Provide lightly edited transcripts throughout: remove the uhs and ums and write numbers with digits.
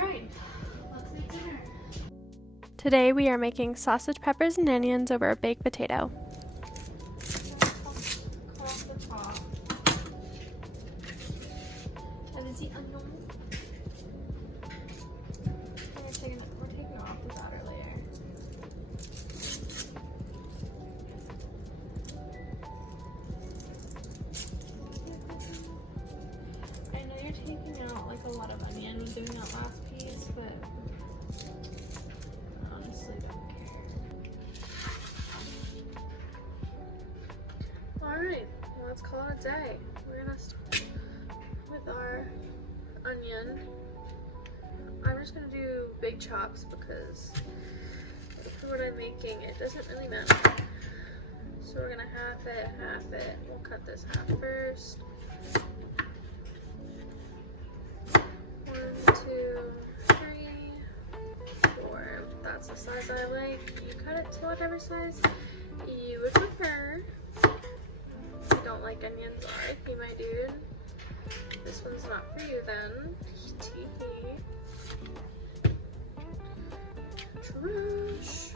Alright, let's make dinner. Today we are making sausage, peppers, and onions over a baked potato. Cut off the top. And is the onion? We're taking off this outer layer. I know you're taking out like a lot of onion when doing that last piece, but I honestly don't care. Alright, well, let's call it a day. We're gonna start with our onion. I'm just gonna do big chops because for what I'm making, it doesn't really matter. So we're gonna half it. We'll cut this half first. 1, 2, 3, 4. That's the size I like. You cut it to whatever size you would prefer. If you don't like onions, RIP, my dude. This one's not for you then. Tee-hee. Trash.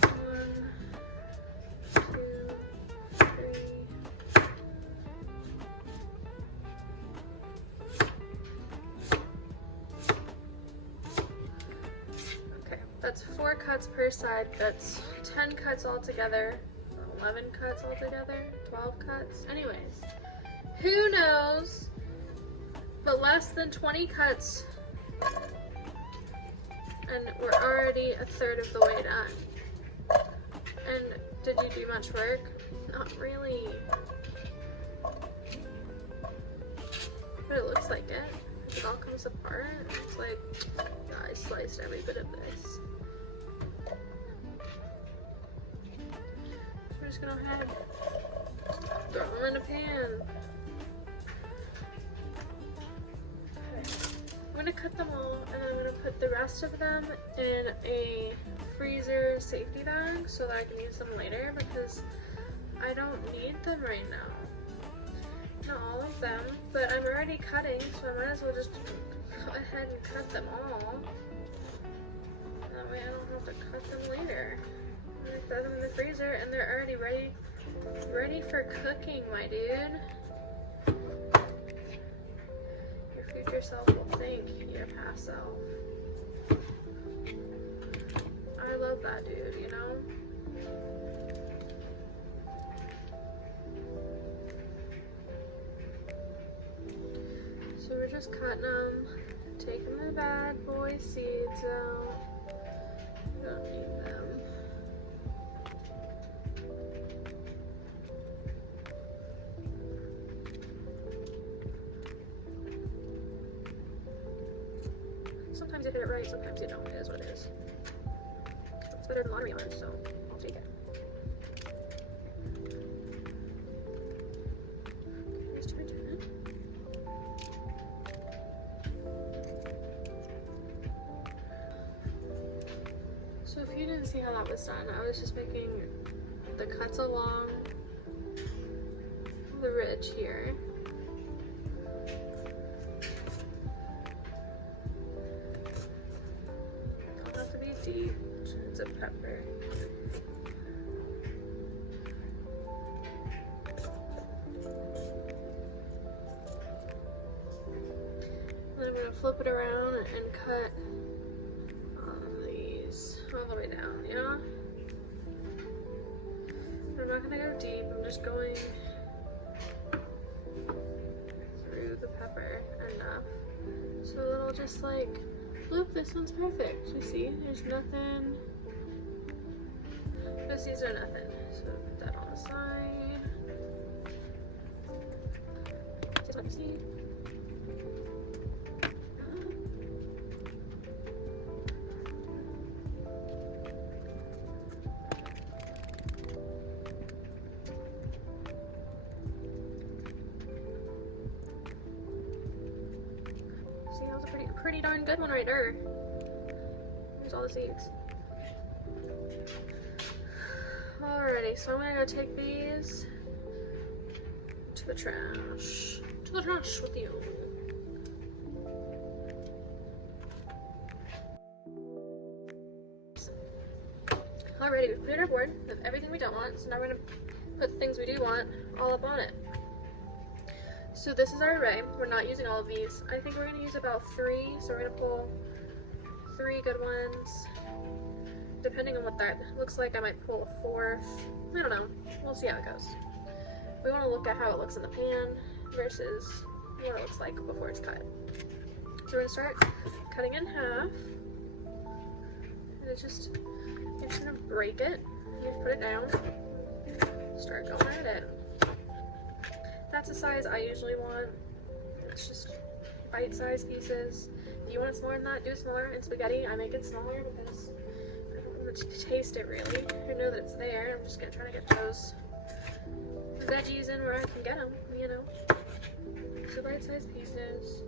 One, 2, 3. Okay, that's 4 cuts per side. That's 10 cuts altogether. 11 cuts altogether. 12 cuts. Anyways, who knows? But less than 20 cuts, and we're already a third of the way done. And did you do much work? Not really. But it looks like it. If it all comes apart, it's like, yeah, I sliced every bit of this. We're just gonna have throw them in a pan. I'm gonna cut them all, and I'm gonna put the rest of them in a freezer safety bag so that I can use them later because I don't need them right now. Not all of them, but I'm already cutting, so I might as well just go ahead and cut them all. That way I don't have to cut them later. I'm gonna throw them in the freezer, and they're already ready for cooking, my dude. Future self will thank your past self. I love that dude, you know? So we're just cutting them, taking the bad boy seeds out. We don't need them. Sometimes you get it right, sometimes you don't. It is what it is. It's better than lottery odds, so I'll take it. Okay, let's try doing it. So if you didn't see how that was done, I was just making the cuts along the ridge here. Deep. It's a pepper. Then I'm going to flip it around and cut these all the way down, yeah? I'm not going to go deep, I'm just going through the pepper enough so it'll just like look, this one's perfect. You see, there's nothing. Those seeds are nothing. So put that on the side. Just let me see. See, that was a pretty darn good one right there. There's all the seeds. Alrighty, so I'm gonna go take these to the trash. To To the trash with you. Alrighty, we've cleared our board of everything we don't want, so now we're gonna put the things we do want all up on it. So this is our array. We're not using all of these. I think we're gonna use about 3, so we're gonna pull 3 good ones. Depending on what that looks like, I might pull a 4th. I don't know. We'll see how it goes. We want to look at how it looks in the pan versus what it looks like before it's cut. So we're gonna start cutting in half. And it's just, you're just gonna break it. You just put it down. Start going at it. That's the size I usually want. It's just bite-sized pieces. If you want it smaller than that, do it smaller. In spaghetti, I make it smaller because I don't want to taste it really. I know that it's there. I'm just gonna try to get those veggies in where I can get them, you know. So bite-sized pieces.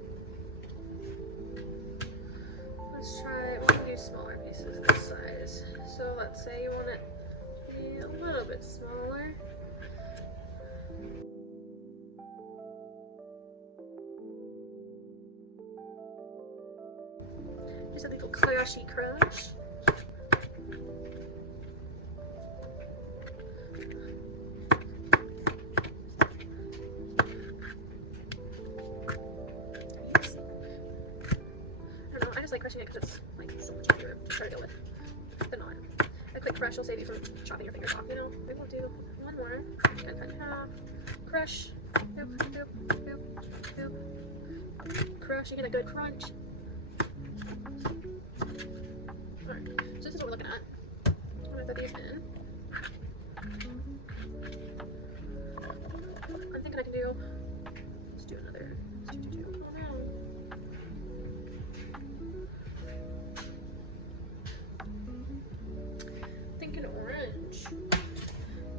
Let's try, we can do smaller pieces this size. So let's say you want it to be a little bit smaller. Just a little clashy crunch. Like crushing it because it's like so much easier to try to deal with than not. A quick crush will save you from chopping your fingers off, you know. Maybe we'll do one more and cut in half. Crush. Boop, boop, boop, boop. Crush, you get a good crunch. Alright, so this is what we're looking at. I'm gonna put these in. I'm thinking I can do, let's do another, let's do 2. Oh no. Orange.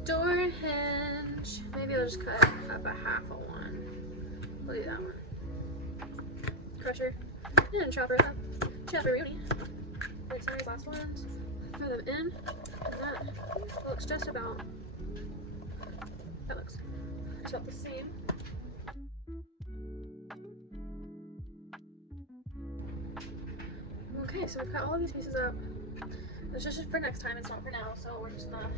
Door hinge. Maybe I'll just cut up a half of one. We'll do that one. Crusher. And chopper up. Chopperoonie. Right size, last ones. Throw them in. And that looks just about, that looks just about the same. Okay, so we've cut all of these pieces up. This is just for next time, it's not for now, so we're just gonna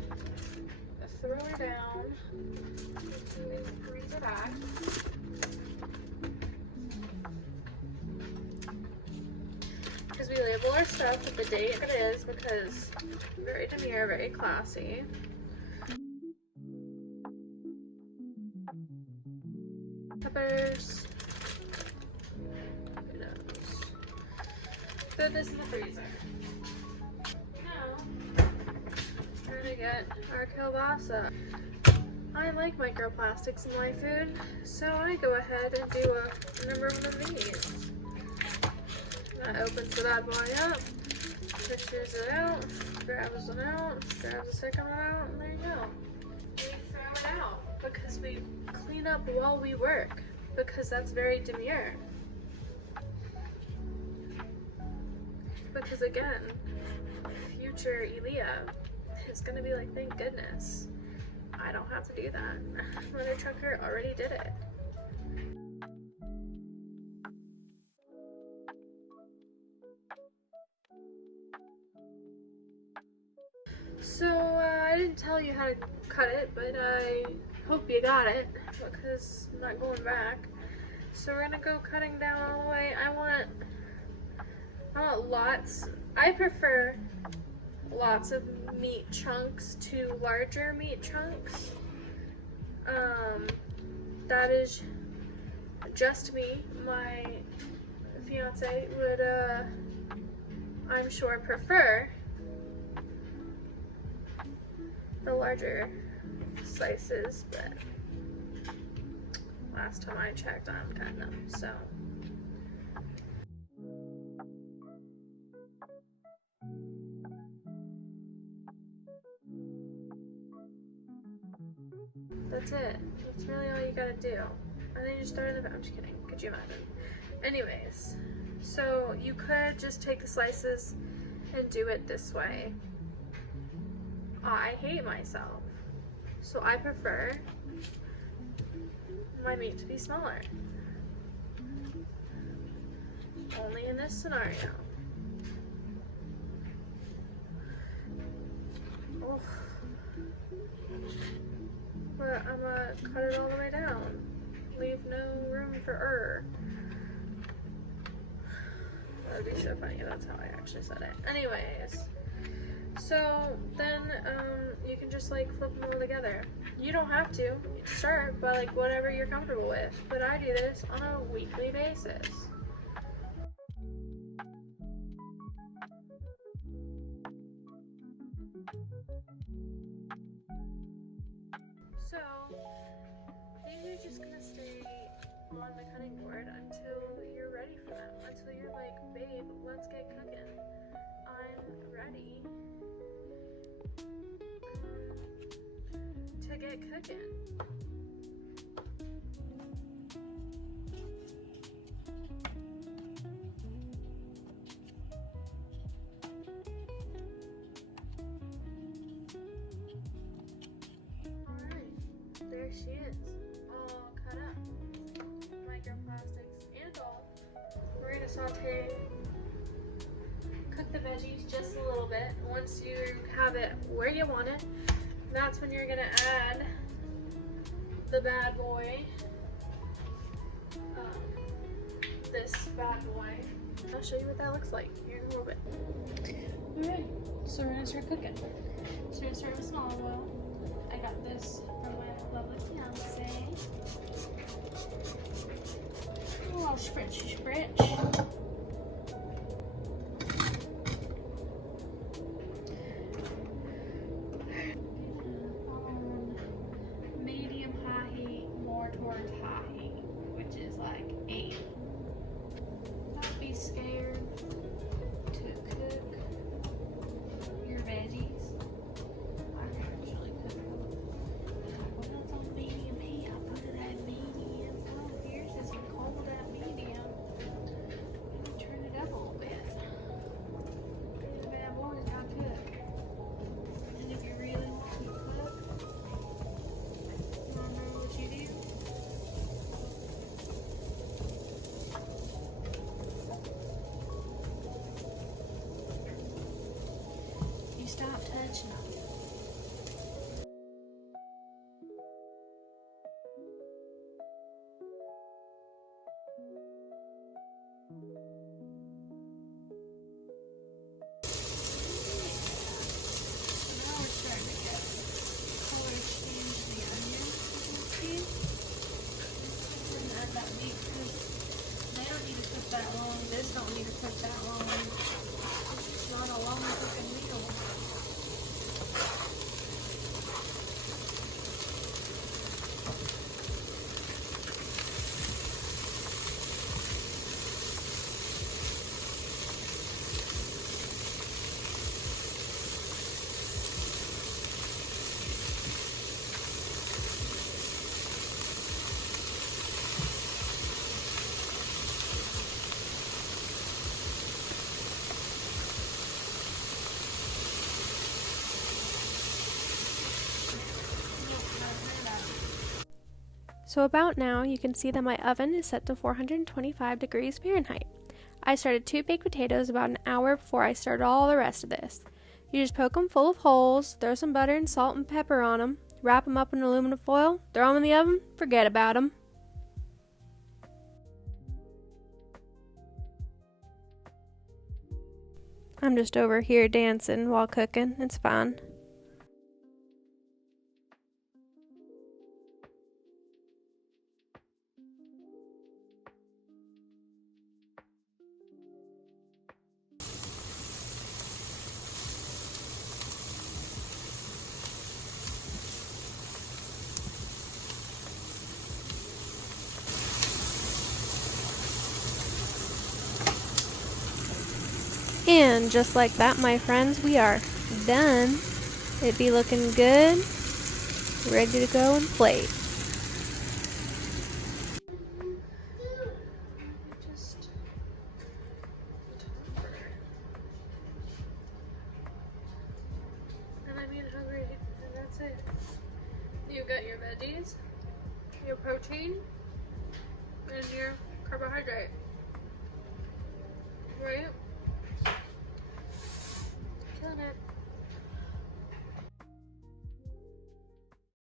throw her down, freeze her back. Because we label our stuff with the date it is, because very demure, very classy. Peppers. Who knows? Put this in the freezer. We're gonna get our kielbasa. I like microplastics in my food, so I go ahead and do a number of these. That opens the bad boy up, pictures it out, grabs them out, grabs the second one out, and there you go. We throw it out because we clean up while we work, because that's very demure. Because again, future Elya is gonna be like, thank goodness, I don't have to do that. Mother Trucker already did it. So I didn't tell you how to cut it, but I hope you got it because I'm not going back. So we're gonna go cutting down all the way. I want lots. I prefer lots of meat chunks to larger meat chunks. That is just me. My fiance would, I'm sure, prefer the larger slices, but last time I checked, I'm cutting them, so. That's it. That's really all you gotta do. And then you just throw it in the, I'm just kidding. Could you imagine? Anyways, so you could just take the slices and do it this way. I hate myself, so I prefer my meat to be smaller. only in this scenario. Oh. But I'm gonna cut it all the way down. Leave no room for error. That would be so funny. That's how I actually said it. Anyways, so then you can just like flip them all together. You don't have to start by like whatever you're comfortable with, but I do this on a weekly basis. So these are just gonna stay on the cutting board until you're ready for them. Until you're like, babe, let's get cooking. I'm ready to get cooking. Alright, there she is, all cut up. Microplastics and all. We're gonna saute, cook the veggies just a little bit. Once you have it where you want it, that's when you're gonna add the bad boy, this bad boy. I'll show you what that looks like here in a little bit. Alright, so we're gonna start cooking. So we're gonna start with some olive oil. I got this from my lovely fiance. A little spritz. Medium high heat, more towards high heat, which is like 8. Don't be scared to cook your veggies. I can actually cook them. When it's on medium heat, I put it at medium. Oh, yours is cold at medium. Turn it up a little bit. The bad boys got cooked. And if you really want to cook, you wanna know what you do? You stop touching them. Now we're starting to get color change the onion. See? And add that meat because they don't need to cook that long. This don't need to cook that long. It's not a long cooking meal. So about now, you can see that my oven is set to 425 degrees Fahrenheit. I started 2 baked potatoes about an hour before I started all the rest of this. You just poke them full of holes, throw some butter and salt and pepper on them, wrap them up in aluminum foil, throw them in the oven, forget about them. I'm just over here dancing while cooking, it's fine. And just like that, my friends, we are done. It be looking good, ready to go and plate. Just and I'm getting hungry, and that's it. You got your veggies, your protein, and your carbohydrate. right?